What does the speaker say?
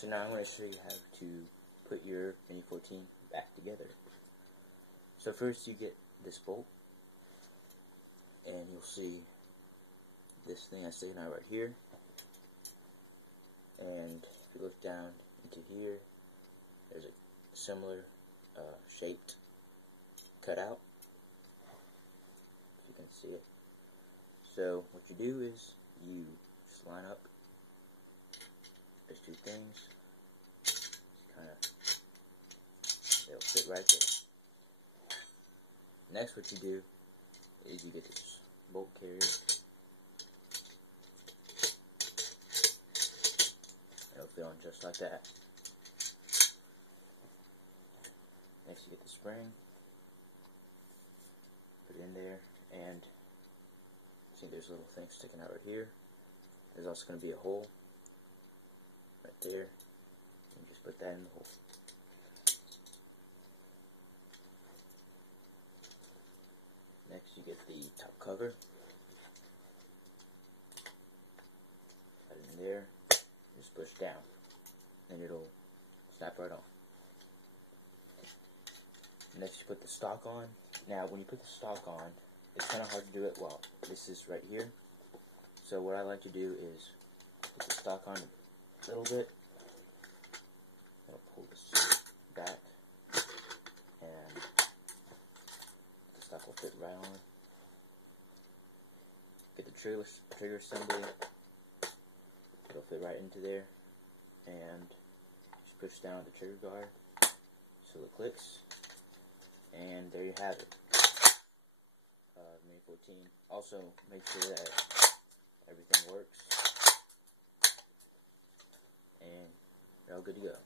So now I'm going to show you how to put your mini-14 back together. So first you get this bolt, and you'll see this thing I say now right here. And if you look down into here, there's a similar shaped cutout, if you can see it. So what you do is you just line up those two things, kind of, they'll fit right there. Next what you do is you get this bolt carrier. It'll fit on just like that. Next you get the spring, put it in there, and see there's a little thing sticking out right here. There's also going to be a hole right there. You just put that in the hole. Next you get the top cover. Put it in there. Just push down, and it'll snap right on. Next you put the stock on. Now when you put the stock on, it's kind of hard to do it while this is right here. So what I like to do is put the stock on a little bit. I'll pull this back, and the stock will fit right on. Get the trigger assembly. It'll fit right into there, and just push down the trigger guard so it clicks, and there you have it. mini-14. Also, make sure that everything works, and you're all good to go.